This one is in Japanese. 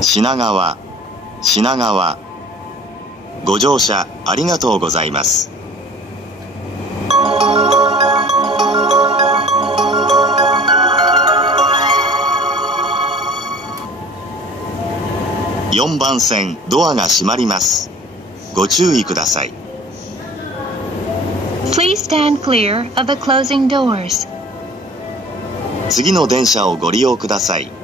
品川、品川。ご乗車ありがとうございます。4番線、ドアが閉まります。ご注意ください。Please stand clear of the closing doors. 次の電車をご利用ください。